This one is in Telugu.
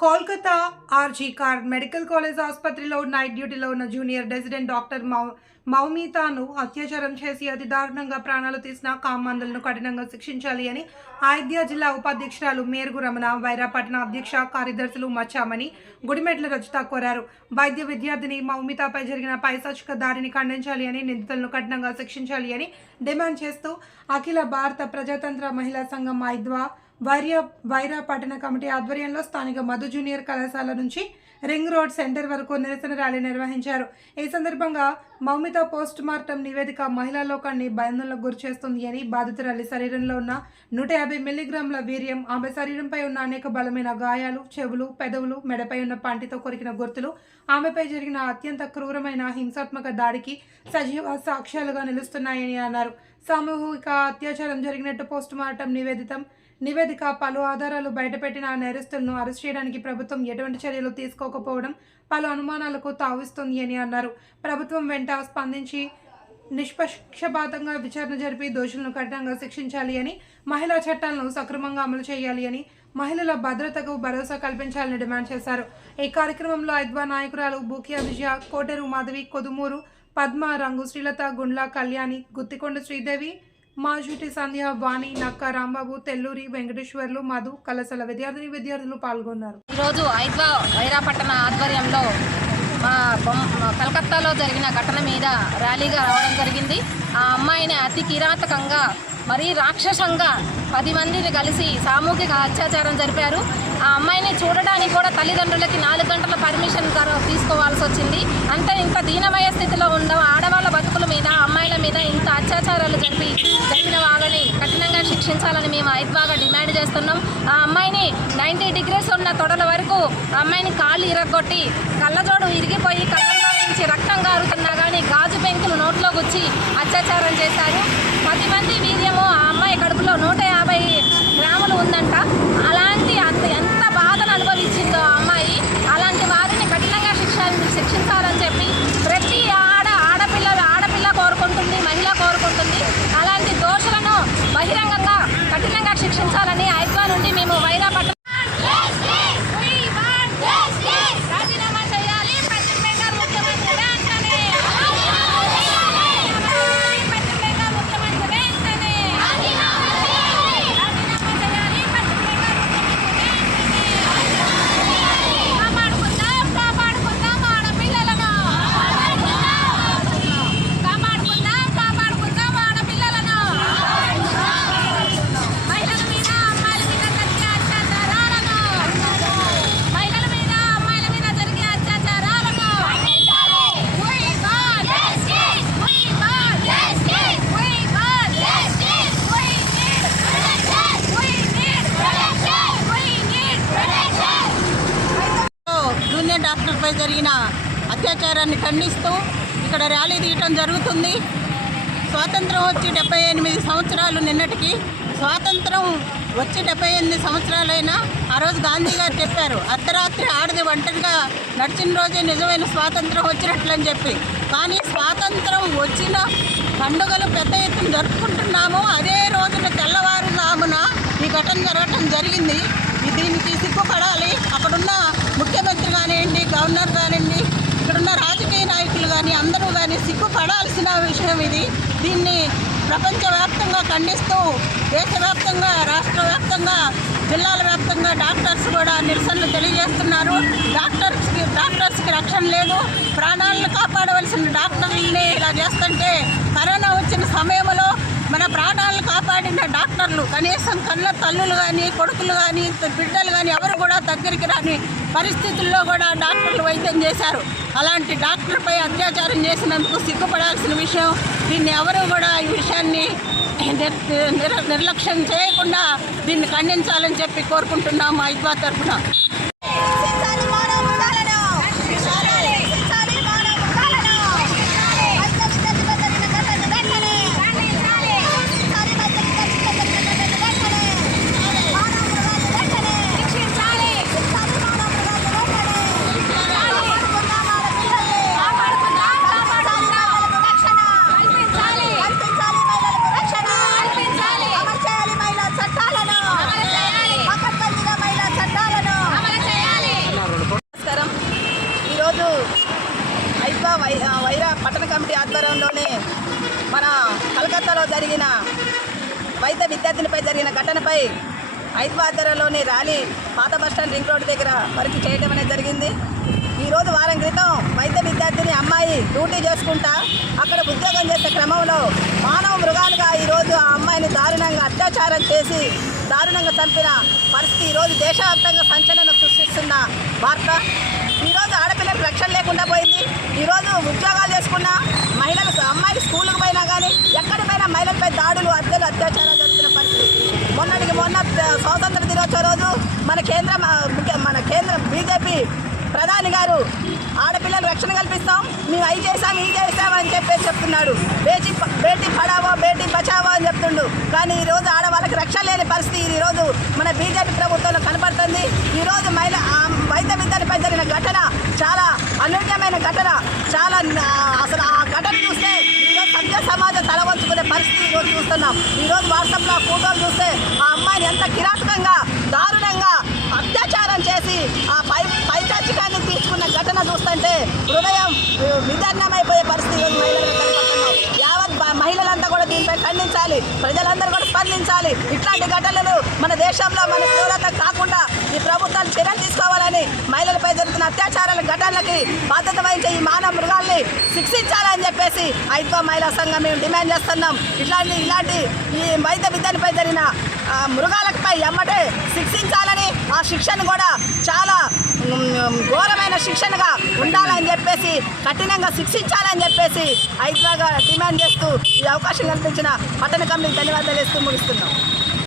Kolkata RG Kar medical college ఆసుపత్రిలో నైట్ డ్యూటీలో ఉన్న జూనియర్ రెసిడెంట్ డాక్టర్ మౌ మౌమితాను అత్యాచారం చేసి అతి దారుణంగా ప్రాణాలు తీసిన కామాందులను కఠినంగా శిక్షించాలి అని ఆయుధ్య జిల్లా ఉపాధ్యక్షురాలు మేరుగు రమణ వైరాపట్న అధ్యక్ష కార్యదర్శులు మచ్చామని గుడిమెట్ల రచిత కోరారు. వైద్య విద్యార్థిని మౌమితాపై జరిగిన పైశాచిక దారిని ఖండించాలి అని నిందితులను కఠినంగా శిక్షించాలి అని డిమాండ్ చేస్తూ అఖిల భారత ప్రజాతంత్ర మహిళా సంఘం ఐద్వా వైర్య వైరా పట్టణ కమిటీ ఆధ్వర్యంలో స్థానిక మధు జూనియర్ కళాశాల నుంచి రింగ్ రోడ్ సెంటర్ వరకు నిరసన ర్యాలీ నిర్వహించారు. ఈ సందర్భంగా మౌమిత పోస్ట్ మార్టం నివేదిక మహిళా లోకాన్ని భయందనలకు గురిచేస్తుంది అని బాధితురాలి శరీరంలో ఉన్న నూట యాభై మిల్లీగ్రాముల వీర్యం ఆమె శరీరంపై ఉన్న అనేక బలమైన గాయాలు చెవులు పెదవులు మెడపై ఉన్న పంటితో కొరికిన గుర్తులు ఆమెపై జరిగిన అత్యంత క్రూరమైన హింసాత్మక దాడికి సజీవ సాక్ష్యాలుగా నిలుస్తున్నాయని అన్నారు. సామూహిక అత్యాచారం జరిగినట్టు పోస్ట్ మార్టం నివేదితం నివేదిక పలు ఆధారాలు బయటపెట్టిన ఆ నేరస్తులను అరెస్ట్ చేయడానికి ప్రభుత్వం ఎటువంటి చర్యలు తీసుకోకపోవడం పలు అనుమానాలకు తావిస్తుంది అని అన్నారు. ప్రభుత్వం వెంట స్పందించి నిష్పక్షపాతంగా విచారణ జరిపి దోషులను కఠినంగా శిక్షించాలి అని మహిళా చట్టాలను సక్రమంగా అమలు చేయాలి అని మహిళల భద్రతకు భరోసా కల్పించాలని డిమాండ్ చేశారు. ఈ కార్యక్రమంలో ఐద్వా నాయకురాలు బూకియా విజయ కోటేరు మాధవి కొదుమూరు పద్మ రంగు శ్రీలత గుండ్ల కళ్యాణి గుత్తికొండ శ్రీదేవి మాజుటి సంధ్య వాణి నక్క రాంబాబు తెల్లూరి వెంకటేశ్వర్లు మధు కలసల విద్యార్థిని విద్యార్థులు పాల్గొన్నారు. ఈరోజు ఐద్వా వైరాపట్టణ ఆధ్వర్యంలో మా మా కలకత్తాలో జరిగిన ఘటన మీద ర్యాలీగా రావడం జరిగింది. ఆ అమ్మాయిని అతి కిరాతకంగా మరీ రాక్షసంగా పది మందిని కలిసి సామూహిక అత్యాచారం జరిపారు. ఆ అమ్మాయిని చూడడానికి కూడా తల్లిదండ్రులకి నాలుగు గంటల పర్మిషన్ తీసుకోవాల్సి వచ్చింది. అంత ఇంత దీనమయ స్థితిలో ఉన్న ఆడవాళ్ళ బతుకుల మీద అమ్మాయిల మీద ఇంత అత్యాచారాలు జరిపి జరిపిన వాళ్ళని కఠినంగా శిక్షించాలని మేము ఐద్వాగా డిమాండ్ చేస్తున్నాం. ఆ అమ్మాయిని నైంటీ డిగ్రీస్ ఉన్న తొడల వరకు ఆ అమ్మాయిని కాళ్ళు ఇరగొట్టి కళ్ళజోడు ఇరిగిపోయి కళ్ళల్లో నుంచి రక్తం కారుతున్నా కానీ గాజు పెంకులు నోట్లో గుచ్చి అత్యాచారం చేశారు. పది మంది వీర్యము గవర్నమెంట్ డాక్టర్పై జరిగిన అత్యాచారాన్ని ఖండిస్తూ ఇక్కడ ర్యాలీ తీయటం జరుగుతుంది. స్వాతంత్రం వచ్చి డెబ్బై ఎనిమిది సంవత్సరాలు నిన్నటికి. స్వాతంత్రం వచ్చి డెబ్బై ఎనిమిది సంవత్సరాలైనా ఆ రోజు గాంధీ గారు చెప్పారు అర్ధరాత్రి ఆడది ఒంటరిగా నడిచిన రోజే నిజమైన స్వాతంత్రం వచ్చినట్లని చెప్పి. కానీ స్వాతంత్రం వచ్చిన పండుగలు పెద్ద ఎత్తున జరుపుకుంటున్నాము. అదే రోజున తెల్లవారుజామున ఈ ఘటన జరగటం జరిగింది. దీనికి సిగ్గుపడాలి. గవర్నర్ కానివ్వండి ఇక్కడున్న రాజకీయ నాయకులు కానీ అందరూ కానీ సిగ్గుపడాల్సిన విషయం ఇది. దీన్ని ప్రపంచవ్యాప్తంగా ఖండిస్తూ దేశవ్యాప్తంగా రాష్ట్ర వ్యాప్తంగా జిల్లాల వ్యాప్తంగా డాక్టర్స్ కూడా నిరసనలు తెలియజేస్తున్నారు. డాక్టర్స్కి డాక్టర్స్కి రక్షణ లేదు. ప్రాణాలను కాపాడవలసిన డాక్టర్లని ఇలా చేస్తుంటే కరోనా వచ్చిన సమయంలో మన ప్రాణాలు కాపాడిన డాక్టర్లు. కనీసం కళ్ళ తల్లులు కానీ కొడుకులు కానీ బిడ్డలు కానీ ఎవరు కూడా దగ్గరికి రాని పరిస్థితుల్లో కూడా డాక్టర్లు వైద్యం చేశారు. అలాంటి డాక్టర్పై అత్యాచారం చేసినందుకు సిగ్గుపడాల్సిన విషయం దీన్ని ఎవరు కూడా ఈ విషయాన్ని నిర్- నిర్- నిర్లక్ష్యం చేయకుండా దీన్ని ఖండించాలని చెప్పి కోరుకుంటున్నాము ఐద్వా తరఫున శిక్షాలి మానవ మృగాలను శిక్షాలి శిక్షాలి మానవ మృగాలను వైద్య విద్యార్థిపై జరిగిన ఘటనను వెంటనే ఖండించాలి శిక్షాలి వైద్య విద్యార్థిపై జరిగిన ఘటనను వెంటనే మానవ మృగాలను వెంటనే శిక్షించాలి శిక్షాలి మానవ మృగాలను వెంటనే కాపాడుకుందాం ఆడపిల్లల్ని కాపాడుకుందాం కాపాడుకుందాం మహిళలకు రక్షణ కల్పించాలి కల్పించాలి మహిళలకు రక్షణ కల్పించాలి అమలు చేయాలి మహిళా చట్టాలను అమలు చేయాలి పకడ్బందీగా మహిళా చట్టాలను అమలు చేయాలి జరిగిన వైద్య విద్యార్థినిపై జరిగిన ఘటనపై హైదరాబాద్లోని ర్యాలీ పాత బస్టాండ్ రింగ్ రోడ్ దగ్గర వరకు చేయడం అనేది జరిగింది. ఈరోజు వారం క్రితం వైద్య విద్యార్థిని అమ్మాయి డ్యూటీ చేసుకుంటా అక్కడ ఉద్యోగం చేసే క్రమంలో మానవ మృగాలుగా ఈరోజు ఆ అమ్మాయిని దారుణంగా అత్యాచారం చేసి దారుణంగా చంపిన పరిస్థితి ఈరోజు దేశవ్యాప్తంగా సంచలనం సృష్టిస్తున్న వార్త. ఈరోజు ఆడపిల్లలకు రక్షణ లేకుండా పోయింది. ఈరోజు ఉద్యోగాలు చేసుకున్న మహిళలు అమ్మాయిలు స్కూల్కి పోయినా కానీ ఎక్కడి పోయినా మహిళలపై దాడులు హత్యలు అత్యాచారాలు జరుగుతున్న పరిస్థితి. మొన్నటికి మొన్న స్వాతంత్ర దినోత్సవ రోజు మన కేంద్ర మన కేంద్ర బీజేపీ ప్రధాని గారు ఆడపిల్లలు రక్షణ కల్పిస్తాం మేము అవి చేసాం ఇవి చేసాం అని చెప్పేసి చెప్తున్నాడు. బేటీ బేటీ పడావో బేటీ బచావో అని చెప్తుండు. కానీ ఈరోజు ఆడవాళ్ళకి రక్షణ లేని పరిస్థితి ఈరోజు మన బీజేపీ ప్రభుత్వంలో కనపడుతుంది. ఈరోజు మహిళ ఆ వైద్య విద్యార్థిపై జరిగిన ఘటన చాలా అనూహ్యమైన ఘటన చాలా అసలు ఆ ఘటన చూస్తే ఈరోజు సభ్య సమాజం తలవంచుకునే పరిస్థితి ఈరోజు చూస్తున్నాం. ఈరోజు వాట్సాప్లో ఆ ఫోటోలు చూస్తే ఆ అమ్మాయిని ఎంత కిరాటకంగా దారుణంగా అత్యాచారం చేసి ఆ పై పైచాచికాన్ని తీసుకున్న ఘటన చూస్తుంటే హృదయం విదర్ణమైపోయే పరిస్థితి ఈరోజు మహిళలకు యావత్ మహిళలంతా కూడా దీనిపై ఖండించాలి. ప్రజలందరూ కూడా స్పందించాలి. ఇట్లాంటి ఘటనలు మన దేశంలో మన తీవ్రత కాకుండా ఈ ప్రభుత్వాలు చర్యలు తీసుకోవాలని అత్యాచారాల ఘటనలకి బాధ్యత వహించే ఈ మానవ మృగాల్ని శిక్షించాలని చెప్పేసి ఐదో మహిళా సంఘం మేము డిమాండ్ చేస్తున్నాం. ఇట్లాంటి ఇలాంటి ఈ వైద్య విద్యనిపై జరిగిన మృగాలపై ఎమ్మటే శిక్షించాలని ఆ శిక్షను కూడా చాలా ఘోరమైన శిక్షణగా ఉండాలని చెప్పేసి కఠినంగా శిక్షించాలని చెప్పేసి హైదరాబాద్ డిమాండ్ చేస్తూ ఈ అవకాశం కల్పించిన పట్టణ కమిటీకి ధన్యవాదాలు ఇస్తూ ముగిస్తున్నాం.